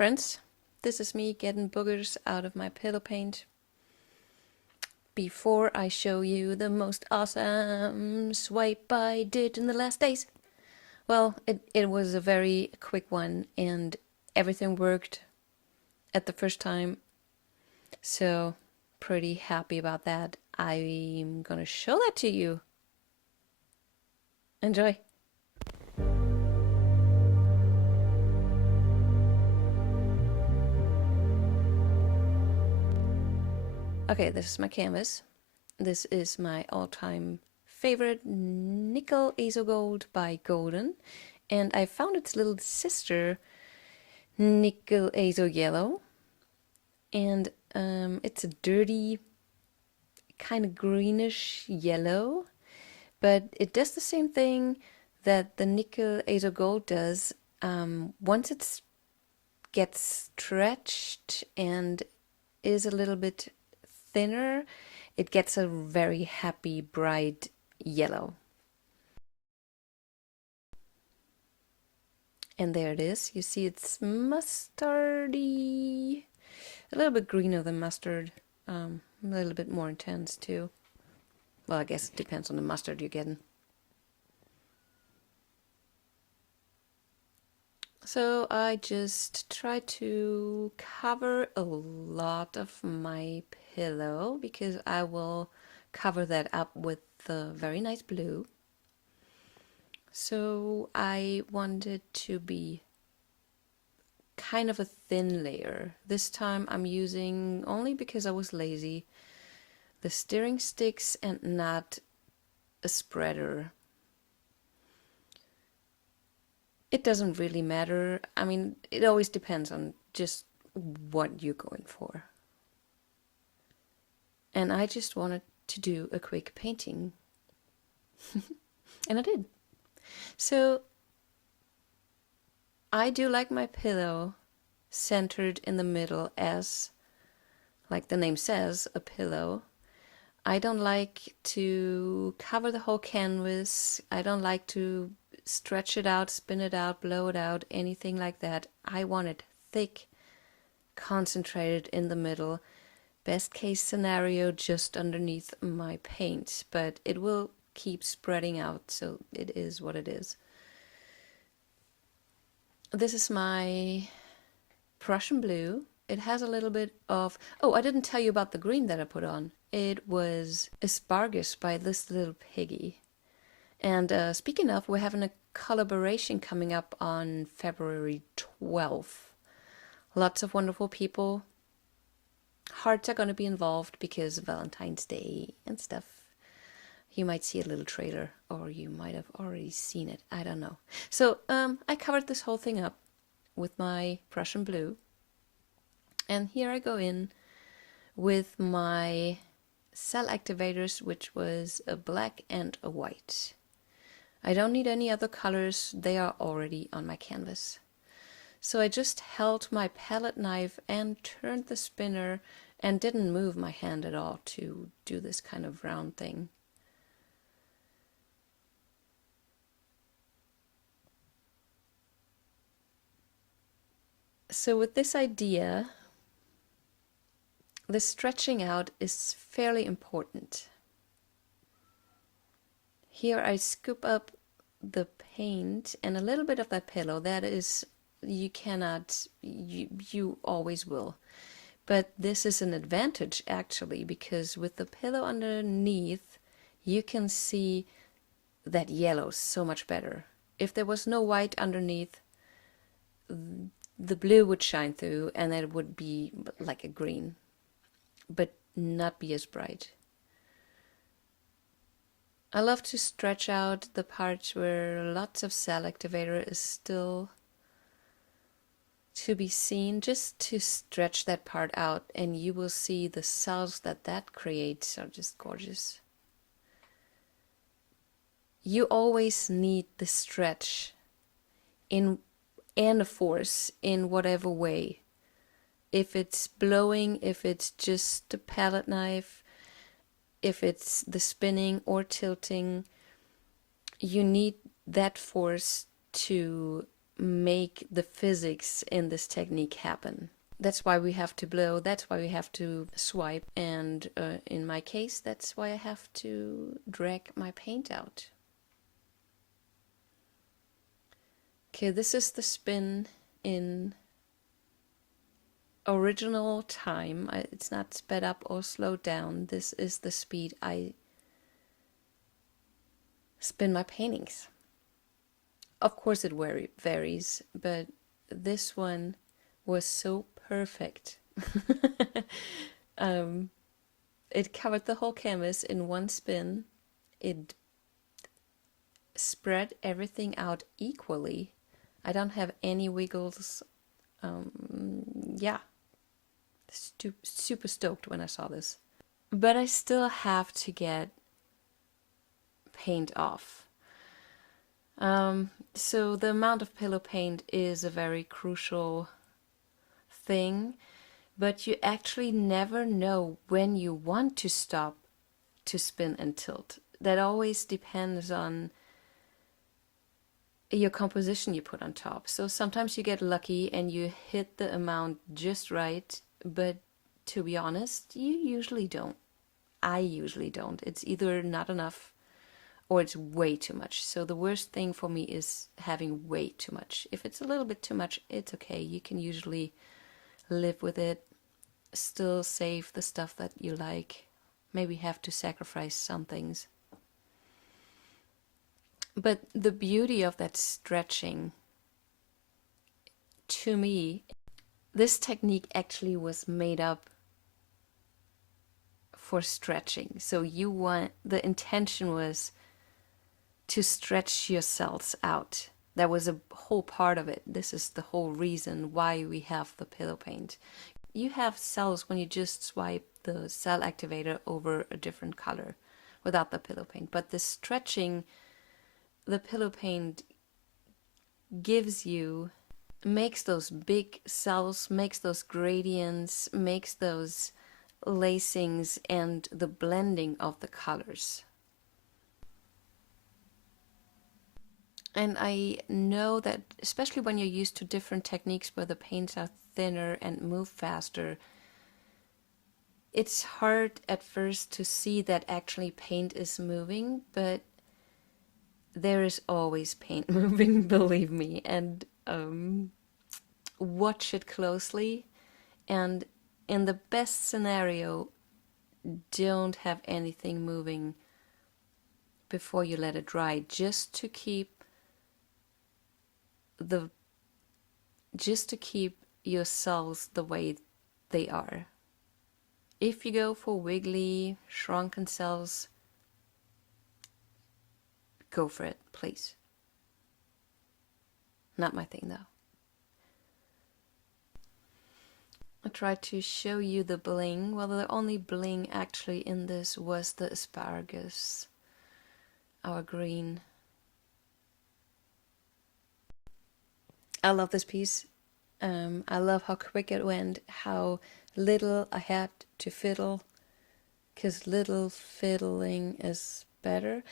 friends, this is me getting boogers out of my pillow paint. Before I show you the most awesome swipe I did in the last days. Well, it was a very quick one and everything worked at the first time. So pretty happy about that. I'm gonna show that to you. Enjoy. Okay, this is my canvas. This is my all-time favorite nickel azo gold by Golden, and I found its little sister nickel azo yellow, and it's a dirty kind of greenish yellow, but it does the same thing that the nickel azo gold does. Once it gets stretched and is a little bit thinner, it gets a very happy bright yellow. And there it is. You see it's mustardy, a little bit greener than mustard, a little bit more intense too. Well, I guess it depends on the mustard you're getting. So I just try to cover a lot of my pillow because I will cover that up with the very nice blue. So I wanted to be kind of a thin layer. This time I'm using, only because I was lazy, the stirring sticks and not a spreader. It doesn't really matter. I mean, it always depends on just what you're going for. And I just wanted to do a quick painting. And I did. So I do like my pillow centered in the middle, as like the name says, a pillow. I don't like to cover the whole canvas. I don't like to stretch it out, spin it out, blow it out, anything like that. I want it thick, concentrated in the middle. Best case scenario just underneath my paint, but it will keep spreading out, so it is what it is. This is my Prussian blue. It has a little bit of... Oh, I didn't tell you about the green that I put on. It was asparagus by this little piggy. And speaking of, we're having a collaboration coming up on February 12th. Lots of wonderful people. Hearts are going to be involved because Valentine's Day and stuff. You might see a little trailer, or you might have already seen it. I don't know. So I covered this whole thing up with my Prussian blue. And here I go in with my cell activators, which was a black and a white. I don't need any other colors, they are already on my canvas. So I just held my palette knife and turned the spinner and didn't move my hand at all to do this kind of round thing. So with this idea, the stretching out is fairly important. Here I scoop up the paint and a little bit of that pillow. That is, you cannot, you always will. But this is an advantage actually, because with the pillow underneath, you can see that yellow so much better. If there was no white underneath, the blue would shine through and it would be like a green, but not be as bright. I love to stretch out the parts where lots of cell activator is still to be seen, just to stretch that part out, and you will see the cells that creates are just gorgeous. You always need the stretch and a force in whatever way. If it's blowing, if it's just a palette knife, if it's the spinning or tilting, you need that force to make the physics in this technique happen. That's why we have to blow, that's why we have to swipe, and in my case, that's why I have to drag my paint out. Okay, this is the spin in original time. It's not sped up or slowed down. This is the speed I spin my paintings. Of course it varies, but this one was so perfect. It covered the whole canvas in one spin. It spread everything out equally. I don't have any wiggles. Yeah, super stoked when I saw this. But I still have to get paint off. So the amount of pillow paint is a very crucial thing, but you actually never know when you want to stop to spin and tilt. That always depends on your composition you put on top. So sometimes you get lucky and you hit the amount just right, but to be honest, you usually don't. I usually don't. It's either not enough or it's way too much. So the worst thing for me is having way too much. If it's a little bit too much, it's okay. You can usually live with it, still save the stuff that you like, maybe have to sacrifice some things. But the beauty of that stretching, to me, this technique actually was made up for stretching. So the intention was to stretch your cells out. That was a whole part of it. This is the whole reason why we have the pillow paint. You have cells when you just swipe the cell activator over a different color without the pillow paint. But the stretching, the pillow paint makes those big cells, makes those gradients, makes those lacings and the blending of the colors. And I know that especially when you're used to different techniques where the paints are thinner and move faster, it's hard at first to see that actually paint is moving, but there is always paint moving, believe me. And watch it closely, and in the best scenario, don't have anything moving before you let it dry, just to keep your cells the way they are. If you go for wiggly, shrunken cells, go for it, please. Not my thing though. I tried to show you the bling. Well, the only bling actually in this was the asparagus, our green. I love this piece. I love how quick it went, how little I had to fiddle, because little fiddling is better.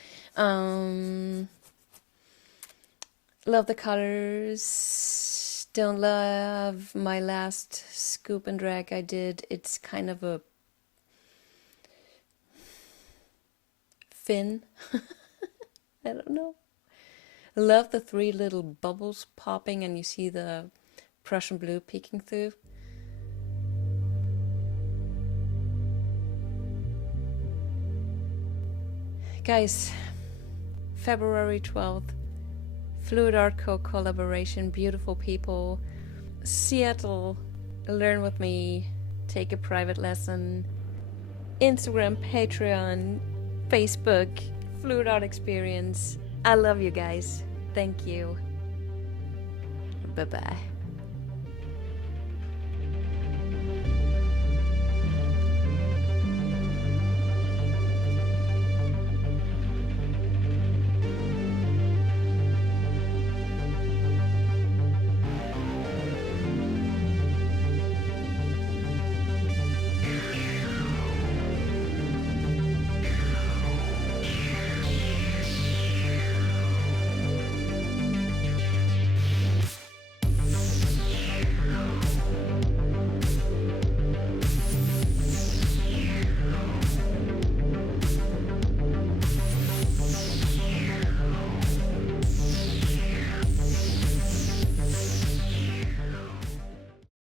Love the colors. Don't love my last scoop and drag I did. It's kind of a fin. I don't know. Love the 3 little bubbles popping and you see the Prussian blue peeking through. Guys, February 12th, Fluidart collaboration, beautiful people. Seattle, learn with me, take a private lesson. Instagram, Patreon, Facebook, Fluidartexperience. I love you guys. Thank you. Bye-bye.